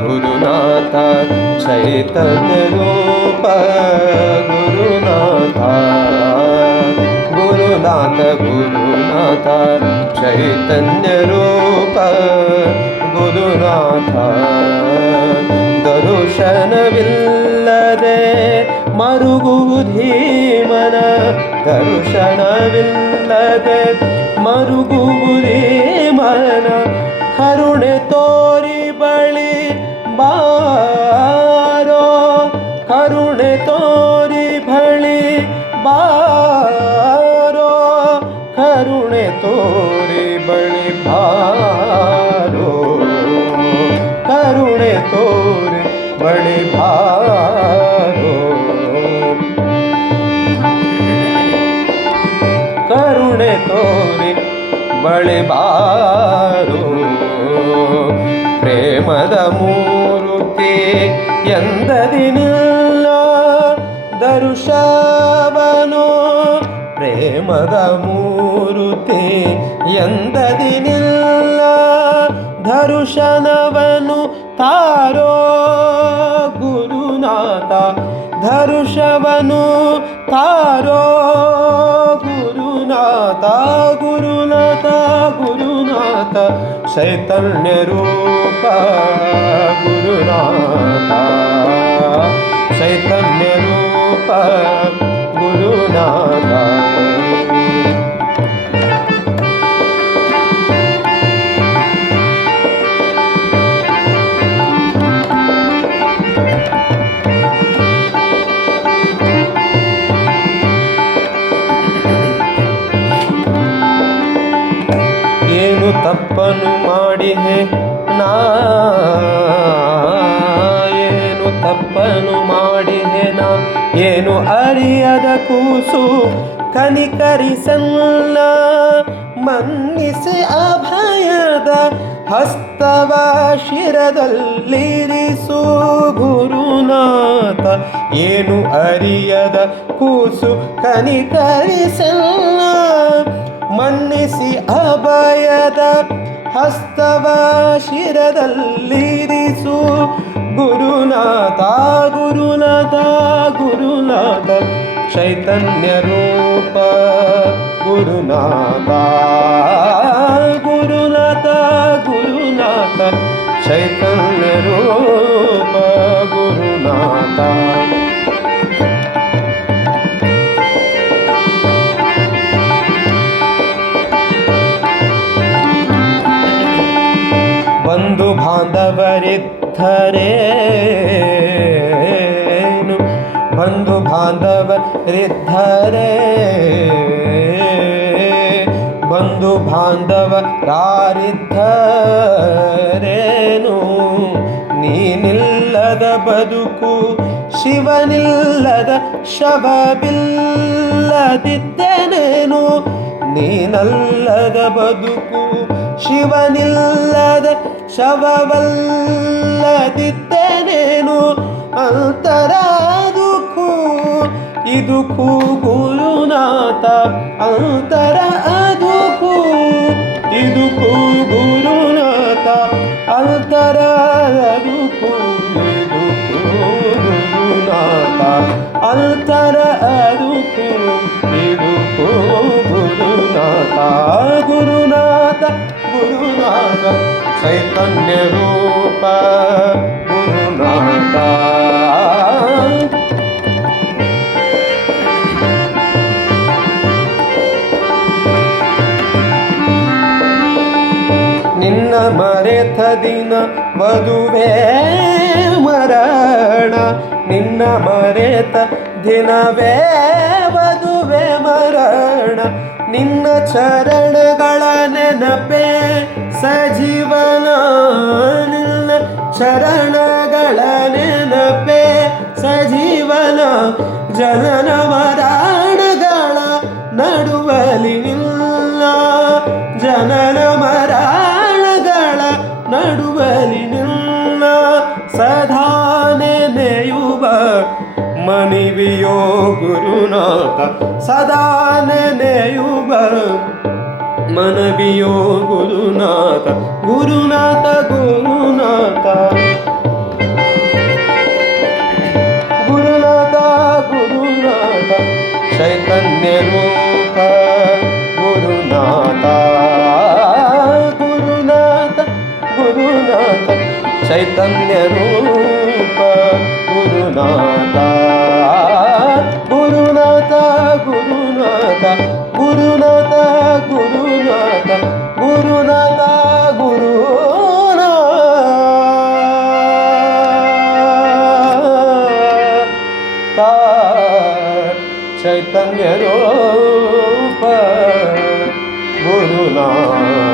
ಗುರುನಾಥ ಚೈತನ್ಯ ರೂಪ ಗುರುನಾಥ ಗುರುನಾಥ ಗುರುನಾಥ ಚೈತನ್ಯ ರೂಪ ಗುರುನಾಥ ದರುಶನವಿಲ್ಲದೆ ಮರುಗುವುಧೀಮನ ದರುಶನವಿಲ್ಲದೆ ಮರುಗುವುಧೀಮನ ಕರುಣೆ ತೋರಿ ಬಳಿ ಬಾರೋ ಕರುಣೆ ತೋರಿ ಬಳಿ ಬಾರೋ ಕರುಣೆ ತೋರಿ ಬಳಿ ಬಾರೋ ಕರುಣೆ ತೋರಿ ಬಳಿ ಬಾರೋ ಕರುಣೆ ತೋರಿ ಬಳಿ ಬಾರೋ ಪ್ರೇಮದ ಮೂರುತಿ ಎಂದದಿನಿಲ್ಲ ದರುಶವನು ಪ್ರೇಮದ ಮೂರುತಿ ಎಂದದಿನಿಲ್ಲ ಧರುಶನವನು ತಾರೋ ಗುರುನಾಥ ಧರುಶವನು ತಾರೋ ಗುರುನಾಥ ಗುರುನಾಥ ಗುರುನಾಥ ಚೈತನ್ಯ ರೂಪ ಗುರುನಾಥ ಚೈತನ್ಯ ರೂಪ ಗುರುನಾಥ ಏನು ತಪ್ಪನು ಮಾಡಿಹೆ ನಾ ಏನು ತಪ್ಪನು ಮಾಡಿಹೆ ನಾ ಏನು ಅರಿಯದ ಕೂಸು ಕನಿಕರಿಸಲ್ಲ ಮನ್ನಿಸಿ ಅಭಯದ ಹಸ್ತವ ಶಿರದಲ್ಲಿರಿಸು ಗುರುನಾಥ ಏನು ಅರಿಯದ ಕೂಸು ಕನಿಕರಿಸಲ್ಲ ಮನ್ನಿಸಿ ಅಭಯದ ಹಸ್ತವ ಶಿರದಲ್ಲಿರಿಸು ಗುರುನಾಥ ಗುರುನಾಥ ಗುರುನಾಥ ಚೈತನ್ಯ ರೂಪ ಗುರುನಾಥ ಗುರುನಾಥ ಗುರುನಾಥ ಚೈತನ್ಯ ರೂಪ ಗುರುನಾಥ ಬಂಧು ಬಾಂಧವರಿದ್ದರೇನು ಬಂಧು ಬಾಂಧವರಿದ್ದರೆ ಬಂಧು ಬಾಂಧವರಾರಿದ್ದರೇನು ನೀನಿಲ್ಲದ ಬದುಕು ಶಿವನಿಲ್ಲದ ಶವವಿಲ್ಲದಿದ್ದೇನೇನು ನೀನಲ್ಲದ ಬದುಕು ಶಿವನಿಲ್ಲದ ಶವವಲ್ಲದಿದ್ದೇನೇನು ಅಂತರ ದುಃಖು ಇದುಕು ಗುರುನಾಥ ಅಂತರ ದುಃಖು ಇದುಕು ಗುರುನಾಥ ಅಂತರ ದುಃಖು ಇದುಕು ಗುರುನಾಥ ಅಂತರ ದುಃಖು ಇದುಕು ಗುರುನಾಥ ಗುರುನಾಥ ಗುರುನಾಥ ಚೈತನ್ಯ ರೂಪ ಗುರುನಾಥ ನಿನ್ನ ಮರೆತ ದಿನ ವಧುವೇ ಮರಣ ನಿನ್ನ ಮರೆತ ದಿನವೇ ವಧುವೇ ಮರಣ ನಿನ್ನ ಚರಣಗಳ ನೆನಪೇ ಸಜೀವನ ನಿನ್ನ ಚರಣಗಳ ನೆನಪೇ ಸಜೀವನ ಜನನ ಮರಣಗಳ ನಡುವಲಿ ನಿಲ್ಲ ಜನನ ಮರಣಗಳ ನಡುವಲಿ ನಿಲ್ಲ ಸದಾ ನೆನೆಯುವ ಮನಿವಿಯೋ ಗುರುನಾಥ ಸದಾ ನೆನೆಯುವ ಮನವಿಯೋ ಗುರುನಾಥ ಗುರುನಾಥ ಗುರುನಾಥ ಚೈತನ್ಯ ರೂಪ ಗುರುನಾಥ ಗುರುನಾಥ ಗುರುನಾಥ ಗುರುನಾಥ ಗುರುನಾಥ ಗುರುನಾಥ ಗುರುನಾಥ ಚೈತನ್ಯ ರೂಪ ಗುರುನಾಥ